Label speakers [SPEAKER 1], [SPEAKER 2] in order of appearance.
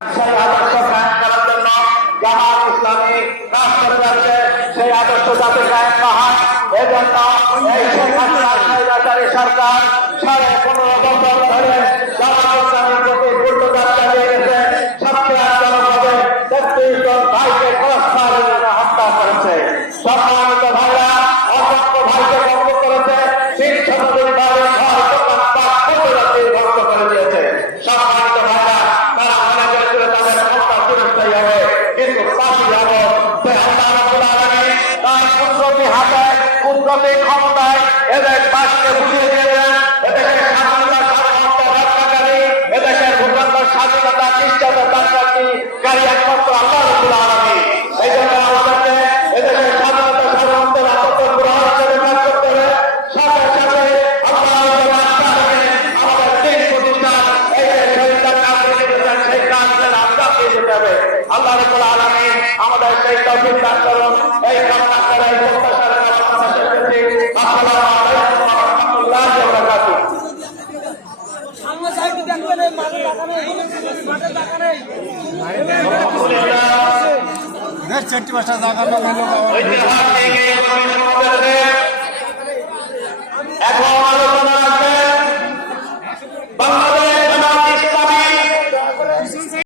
[SPEAKER 1] সেই আদর্শ কায়েম করার জন্য জামাত ইসলামী কাজ করে যাচ্ছে সেই আদর্শ যাতে কায়েম না হয় এজন্য এই শেখ হাসিনার স্বৈরাচারী সরকার সাড়ে পনেরো বছর ধরে জামাত ইসলামের প্রতি গুরুত্ব চালিয়ে গেছে সবচেয়ে আন্দোলনভাবে তেত্রিশ জন ভাইকে পুরস্কার হত্যা করেছে সম্মানিত ভাইরা অসংখ্য ভাইকে ভঙ্গ করেছে তিন কুদরতি ক্ষমতায় এদের পাশকে বুঝিয়ে দিলেন এদেশের স্বাধীনতা সার্বভৌমত্ব রক্ষাকারী এদেশের ভূখণ্ড স্বাধীনতা নিশ্চয়তা দানকারী কারী একমাত্র আল্লাহ রাব্বুল আলামিন। এই জন্য আমাদেরকে এদেশের স্বাধীনতা সার্বভৌমত্বের আতঙ্ক গ্রহণ করে কাজ করতে হবে। সাথে সাথে আমাদের দিয়েছেন, সেই তৌফিক দান এই এই
[SPEAKER 2] মাঠে টাকা